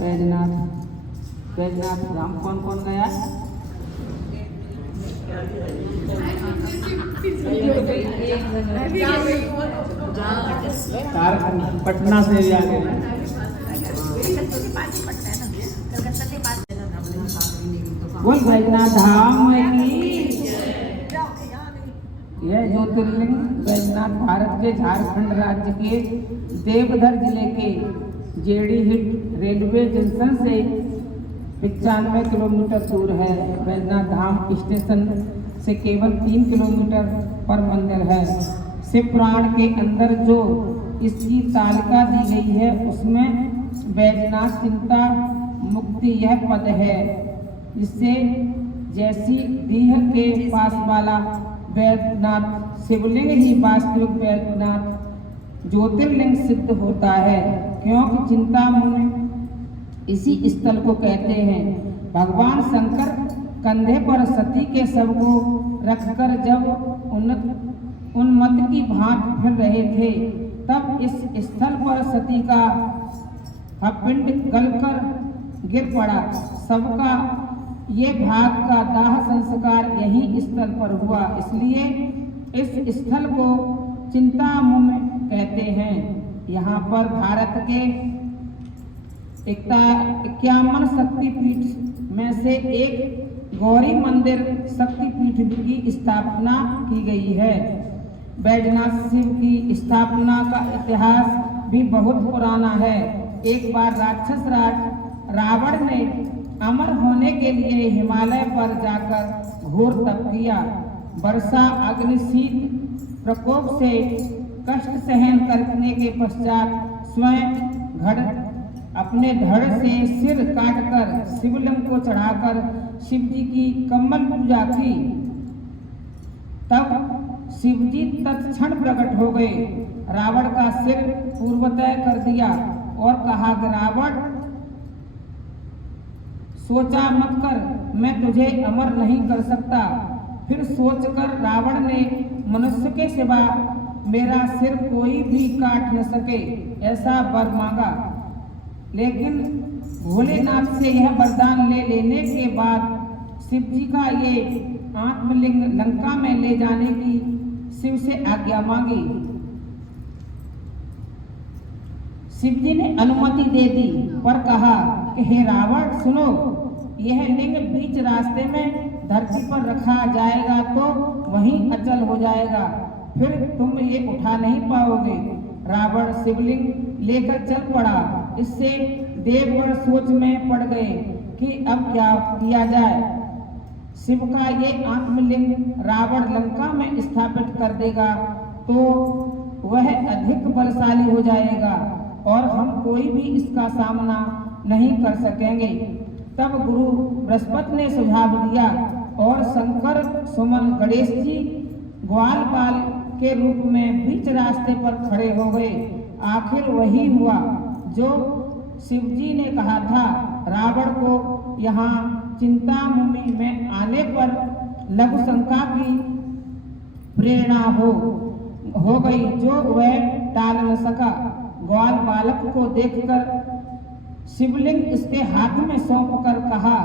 बैजनाथ बैजनाथ धाम कौन कौन गया? पटना से भी आ गए। बोल बैजनाथ धाम की। यह ज्योतिर्लिंग बैजनाथ भारत के झारखंड राज्य के देवघर जिले के जेडीहिट रेलवे जंक्शन से 95 किलोमीटर दूर है। बैजनाथ धाम स्टेशन से केवल 3 किलोमीटर पर मंदिर है। शिव पुराण के अंदर जो इसकी तालिका दी गई है उसमें बैजनाथ चिंता मुक्ति यह पद है, जिससे जैसी दीह के पास वाला बैजनाथ शिवलिंग ही वास्तविक बैजनाथ ज्योतिर्लिंग सिद्ध होता है, क्योंकि चिंतामणि इसी स्थल को कहते हैं। भगवान शंकर कंधे पर सती के शव को रखकर जब उन्मत्त की भांति फिर रहे थे, तब इस स्थल पर सती का पिंड गलकर गिर पड़ा। सबका ये भाग का दाह संस्कार यही स्थल पर हुआ, इसलिए इस स्थल को चिंतामणि कहते हैं। यहाँ पर भारत के 51 शक्तिपीठ में से एक गौरी मंदिर शक्तिपीठ की स्थापना की गई है। बैजनाथ शिव की स्थापना का इतिहास भी बहुत पुराना है। एक बार राक्षस राज रावण ने अमर होने के लिए हिमालय पर जाकर घोर तप किया। वर्षा अग्नि शीत प्रकोप से कष्ट सहन करने के पश्चात स्वयं अपने धड़ से सिर काटकर शिवलिंग को चढ़ाकर शिव जी की कमल पूजा की। तब शिव जी तत्क्षण प्रकट हो गए, रावण का सिर पूर्वतः कर दिया और कहा कि रावण, सोचा मत कर, मैं तुझे अमर नहीं कर सकता। फिर सोचकर रावण ने मनुष्य के सिवा मेरा सिर कोई भी काट न सके ऐसा वर मांगा। लेकिन भोलेनाथ से यह वरदान ले लेने के बाद शिव जी का ये आत्मलिंग लंका में ले जाने की शिव से आज्ञा मांगी। शिव जी ने अनुमति दे दी, पर कहा कि हे रावण सुनो, यह लिंग बीच रास्ते में धरती पर रखा जाएगा तो वहीं अचल हो जाएगा, फिर तुम ये उठा नहीं पाओगे। रावण शिवलिंग लेकर चल पड़ा। इससे देवगण सोच में पड़ गए कि अब क्या किया जाए। शिव का ये आत्मलिंग रावण लंका में स्थापित कर देगा तो वह अधिक बलशाली हो जाएगा और हम कोई भी इसका सामना नहीं कर सकेंगे। तब गुरु बृहस्पति ने सुझाव दिया और शंकर सुमन गणेश जी ग्वालपाल के रूप में बीच रास्ते पर खड़े हो गए। आखिर वही हुआ जो शिव जी ने कहा था। रावण को यहाँ चिंतामणि में आने पर लघु शंका की प्रेरणा हो गई, जो वह टाल न सका। ग्वाल बालक को देखकर शिवलिंग इसके हाथ में सौंप कर कहा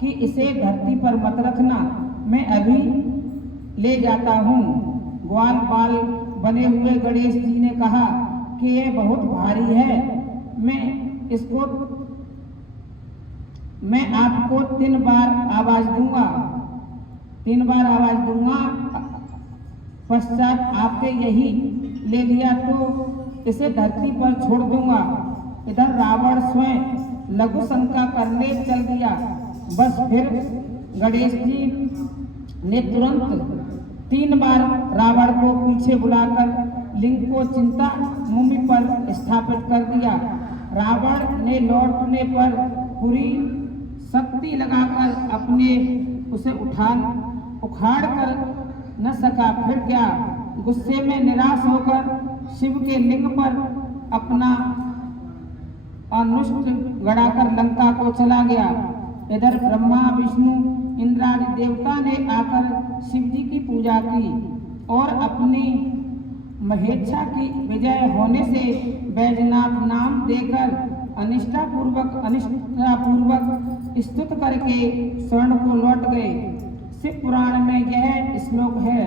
कि इसे धरती पर मत रखना, मैं अभी ले जाता हूँ। ग्वाल बाल बने हुए गणेश जी ने कहा कि यह बहुत भारी है, मैं आपको 3 बार आवाज दूंगा, 3 बार आवाज दूंगा, पश्चात आपके यही ले लिया तो इसे धरती पर छोड़ दूंगा। इधर रावण स्वयं लघु शंका करने चल दिया। बस फिर गणेश जी ने तुरंत 3 बार रावण को पीछे बुलाकर लिंग को चिंतामणि पर स्थापित कर दिया। रावण ने लौटने पर पूरी शक्ति लगाकर अपने उसे उखाड़ कर न सका। फिर क्या, गुस्से में निराश होकर शिव के लिंग पर अपना अनुष्ट गड़ाकर लंका को चला गया। इधर ब्रह्मा विष्णु इंद्रादि देवता ने आकर शिव जी की पूजा की और अपनी महेच्छा की विजय होने से बैजनाथ नाम देकर अनिष्ठापूर्वक स्तुत करके स्वर्ण को लौट गए। शिव पुराण में यह श्लोक है,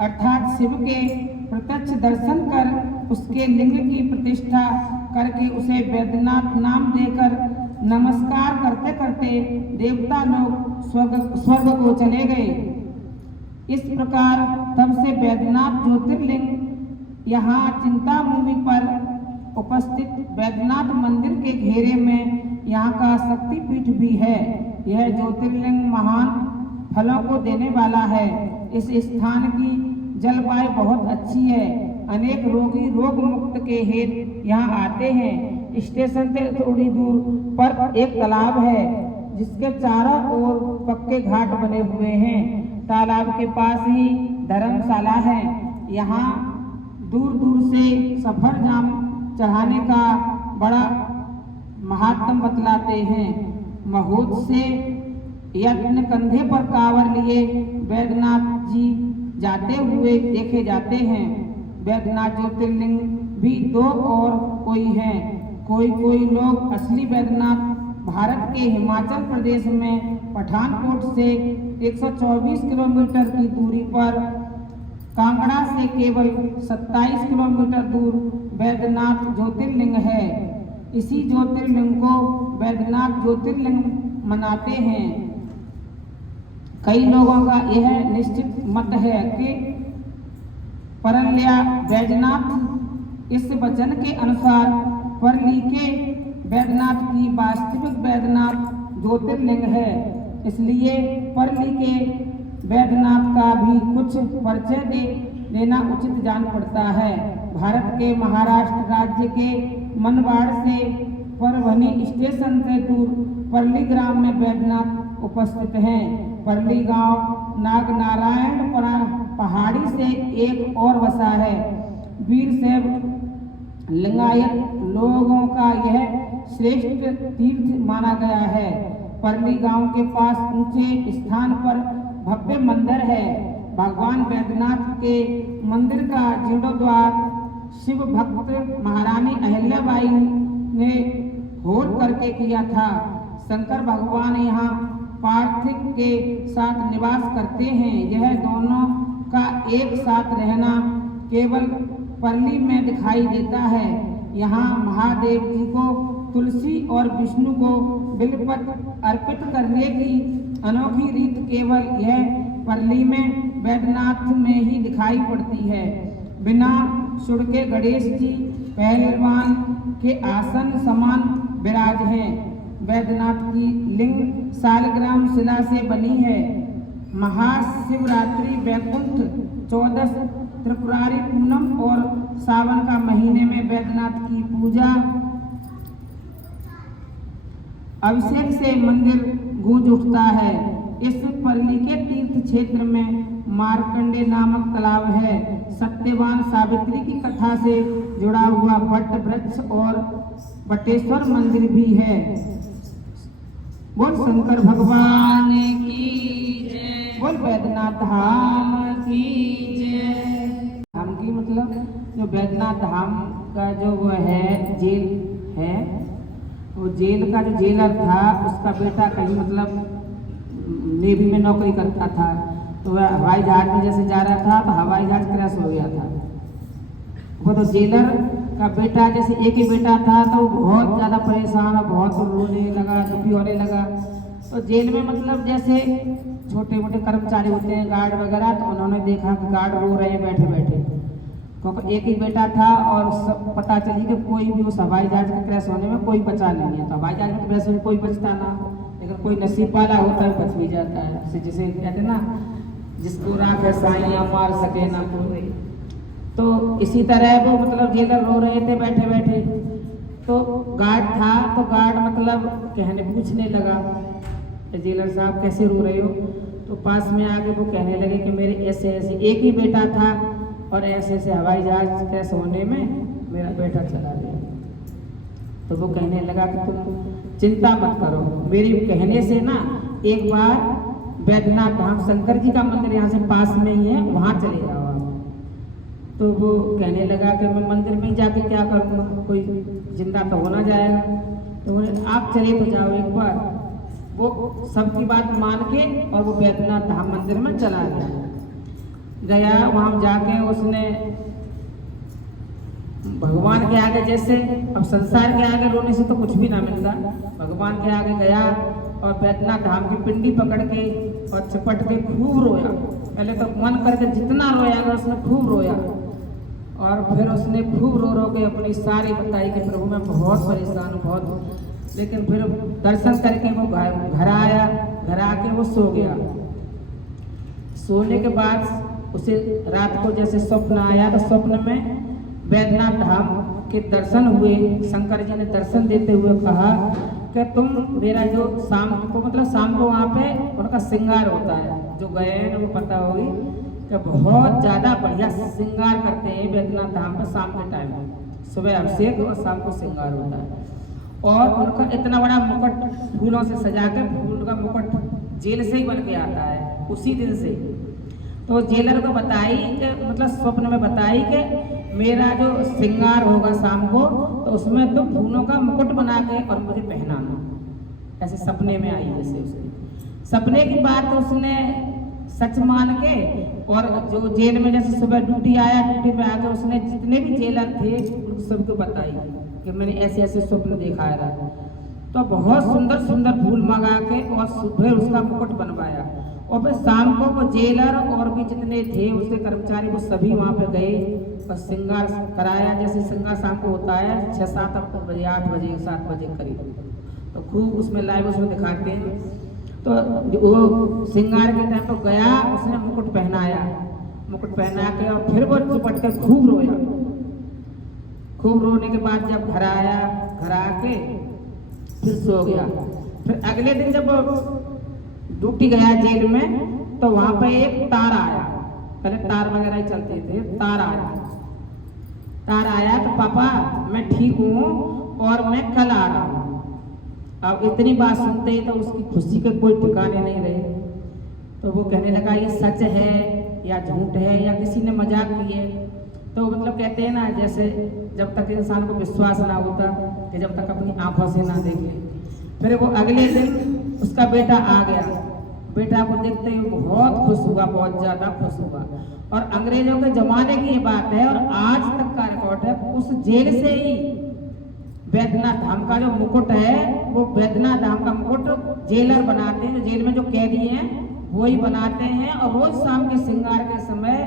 अर्थात शिव के प्रत्यक्ष दर्शन कर उसके लिंग की प्रतिष्ठा करके उसे वैद्यनाथ नाम देकर नमस्कार करते करते देवता लोग स्वर्ग को चले गए। इस प्रकार तब से वैद्यनाथ ज्योतिर्लिंग यहाँ चिंतामणि पर उपस्थित वैद्यनाथ मंदिर के घेरे में यहाँ का शक्तिपीठ भी है। यह ज्योतिर्लिंग महान फलों को देने वाला है। इस स्थान की जलवायु बहुत अच्छी है। अनेक रोगी रोग मुक्त के हेतु यहाँ आते हैं। स्टेशन से थोड़ी दूर पर एक तालाब है जिसके चारों ओर पक्के घाट बने हुए हैं। तालाब के पास ही धर्मशाला है। यहाँ दूर दूर से सफर जाम चढ़ाने का बड़ा महात्म बतलाते हैं। महोद से यज्ञ कंधे पर कांवर लिए वैद्यनाथ जी जाते हुए देखे जाते हैं। वैद्यनाथ ज्योतिर्लिंग भी दो और कोई है। कोई लोग असली वैद्यनाथ भारत के हिमाचल प्रदेश में पठानकोट से 124 किलोमीटर की दूरी पर कांगड़ा से केवल 27 किलोमीटर दूर वैद्यनाथ ज्योतिर्लिंग है। इसी ज्योतिर्लिंग को वैद्यनाथ ज्योतिर्लिंग मनाते हैं। कई लोगों का यह निश्चित मत है कि परल्या वैद्यनाथ इस वचन के अनुसार परली के वैद्यनाथ की वास्तविक वैद्यनाथ ज्योतिर्लिंग है। इसलिए परली के वैद्यनाथ का भी कुछ परिचय देना उचित जान पड़ता है। भारत के महाराष्ट्र राज्य के मनवाड़ से परभनी स्टेशन से दूर परली ग्राम में वैद्यनाथ उपस्थित हैं। परली गांव नागनारायण पहाड़ी से एक और बसा है। वीरशैव लिंगायत लोगों का यह श्रेष्ठ तीर्थ माना गया है। परली गांव के पास ऊंचे स्थान पर भव्य मंदिर है। भगवान वैद्यनाथ के मंदिर का जीर्णोद्धार शिव भक्त महारानी अहिल्याबाई ने होड़ करके किया था। शंकर भगवान यहाँ पार्थिव के साथ निवास करते हैं। यह दोनों का एक साथ रहना केवल परली में दिखाई देता है। यहाँ महादेव जी को तुलसी और विष्णु को बिल्वपत्र अर्पित करने की अनोखी रीत केवल यह परली में वैद्यनाथ में ही दिखाई पड़ती है। बिना सुर के गणेश जी पहलवान के आसन समान विराज हैं। वैद्यनाथ की लिंग सालग्राम शिला से बनी है। महाशिवरात्रि वैकुंठ चौदस त्रिपुरारी पूनम और सावन का महीने में वैद्यनाथ की पूजा अभिषेक से मंदिर गूंज उठता है। इस परली के तीर्थ क्षेत्र में मार्कंडे नामक तालाब है। सत्यवान सावित्री की कथा से जुड़ा हुआ वट वृक्ष और बटेश्वर मंदिर भी है। बोल शंकर भगवान की जय, बोल वैद्यनाथ धाम की जय। धाम की मतलब जो वैद्यनाथ धाम का जो वो है जेल है, वो जेल का जो जेलर था उसका बेटा कहीं मतलब नेवी में नौकरी करता था। तो वह हवाई जहाज में जैसे जा रहा था तो हवाई जहाज क्रैश हो गया था। वो तो जेलर का बेटा जैसे एक ही बेटा था तो बहुत ज़्यादा परेशान और बहुत रोने लगा, दुखी होने लगा। तो जेल में मतलब जैसे छोटे मोटे कर्मचारी होते हैं गार्ड वगैरह, तो उन्होंने देखा कि गार्ड रो रहे हैं बैठे बैठे, क्योंकि एक ही बेटा था और सब पता चली कि कोई भी उस हवाई जहाज के क्रैश होने में कोई बचा नहीं है। तो हवाई जहाज में वैसे कोई बचता ना, लेकिन कोई नसीब वाला होता है बच भी जाता है। जिसे कहते ना, जिसको राख है साइयां मार सके ना कोई। तो इसी तरह वो मतलब जेलर रो रहे थे बैठे बैठे। तो गार्ड था तो गार्ड मतलब कहने पूछने लगा, जेलर साहब कैसे रो रहे हो? तो पास में आके वो कहने लगे कि मेरे ऐसे ऐसे एक ही बेटा था और ऐसे ऐसे हवाई जहाज क्रैश होने में मेरा बेटा चला गया। तो वो कहने लगा कि तुम चिंता मत करो, मेरी कहने से ना एक बार वैद्यनाथ धाम शंकर जी का मंदिर यहाँ से पास में ही है, वहाँ चले जाओ आप। तो वो कहने लगा कि मैं मंदिर में जाके क्या करूँगा, कोई जिंदा तो होना जाएगा। तो बोले आप चले तो जाओ एक बार। वो सबकी बात मान के और वो बैद्यनाथ धाम मंदिर में चला गया। वहां जाके उसने भगवान के आगे, जैसे अब संसार के आगे रोने से तो कुछ भी ना मिलता, भगवान के आगे गया और बैद्यनाथ धाम की पिंडी पकड़ के और चिपट के खूब रोया। पहले तो मन करके जितना रोया उसने खूब रोया, और फिर उसने खूब रो रो के अपनी सारी बताई कि प्रभु मैं बहुत परेशान हूँ बहुत। लेकिन फिर दर्शन करके वो घर आया, घर आके वो सो गया। सोने के बाद उसे रात को जैसे स्वप्न आया, तो स्वप्न में बैद्यनाथ धाम के दर्शन हुए। शंकर जी ने दर्शन देते हुए कहा कि तुम मेरा जो शाम को, मतलब शाम को वहाँ पे उनका श्रृंगार होता है, जो गए हैं वो पता होगी कि बहुत ज़्यादा बढ़िया श्रृंगार करते हैं बैद्यनाथ धाम पर शाम के टाइम में। सुबह अभिषेक और शाम को श्रृंगार होता है। और उनका इतना बड़ा मुकुट फूलों से सजा के, फूल का मुकुट जेल से ही बन के आता है उसी दिन से। तो जेलर को बताई कि, मतलब स्वप्न में बताई कि मेरा जो श्रृंगार होगा शाम को, तो उसमें तो फूलों का मुकुट बना के और मुझे पहनाना। ऐसे सपने में आई जैसे उसके सपने की बात उसने सच मान के, और जो जेल में जैसे सुबह ड्यूटी आया, ड्यूटी में आकर उसने जितने भी जेलर थे उन सबको बताई कि मैंने ऐसे ऐसे स्वप्न देखा है। तो बहुत सुंदर सुंदर फूल मंगा के और सुबह उसका मुकुट बनवाया। और फिर शाम को वो जेलर और भी जितने थे उसके कर्मचारी वो सभी वहाँ पे गए और श्रृंगार कराया। जैसे श्रृंगार शाम को होता है 6-7 बजे, 8 बजे, 7 बजे करीब, तो खूब उसमें लाइव उसमें दिखाते हैं। तो वो श्रृंगार के टाइम पर गया, उसने मुकुट पहनाया, मुकुट पहना के और फिर वो चिपट के खूब रोया। खूब रोने के बाद जब घर आया, घर आके फिर सो गया। फिर अगले दिन जब ड्यूटी गया जेल में, तो वहां पे एक तार आया। पहले तार वगैरह ही चलते थे, तार आया तो पापा मैं ठीक हूँ और मैं कल आ रहा हूँ। अब इतनी बात सुनते ही तो उसकी खुशी के कोई ठिकाने नहीं रहे। तो वो कहने लगा ये सच है या झूठ है या किसी ने मजाक किए। तो मतलब कहते हैं ना, जैसे जब तक इंसान को विश्वास ना होता कि जब तक अपनी आंखों से ना देखे। फिर वो अगले दिन उसका बेटा आ गया। बेटा को देखते ही बहुत खुश हुआ, बहुत ज्यादा खुश हुआ। और अंग्रेजों के जमाने की ये बात है और आज तक का रिकॉर्ड है, उस जेल से ही बैद्यनाथ धाम का जो मुकुट है, वो बैद्यनाथ धाम का मुकुट जेलर बनाते हैं। जेल में जो कैदी हैं वो ही बनाते हैं, और रोज शाम के श्रृंगार के समय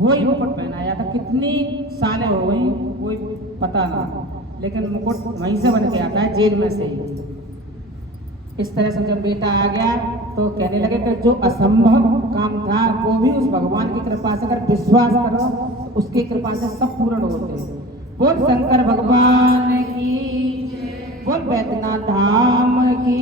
वो ही मुकुट पहनाया था। कितनी सालें हो गई कोई पता ना, लेकिन मुकुट वहीं से बन के आता है, जेल में से ही। इस तरह से जब बेटा आ गया तो कहने लगे कि जो असंभव काम था वो भी उस भगवान की कृपा से अगर विश्वास करो तो उसकी कृपा से सब पूर्ण होते हैं। बोल शंकर भगवान की, बोल बैद्यनाथ धाम की।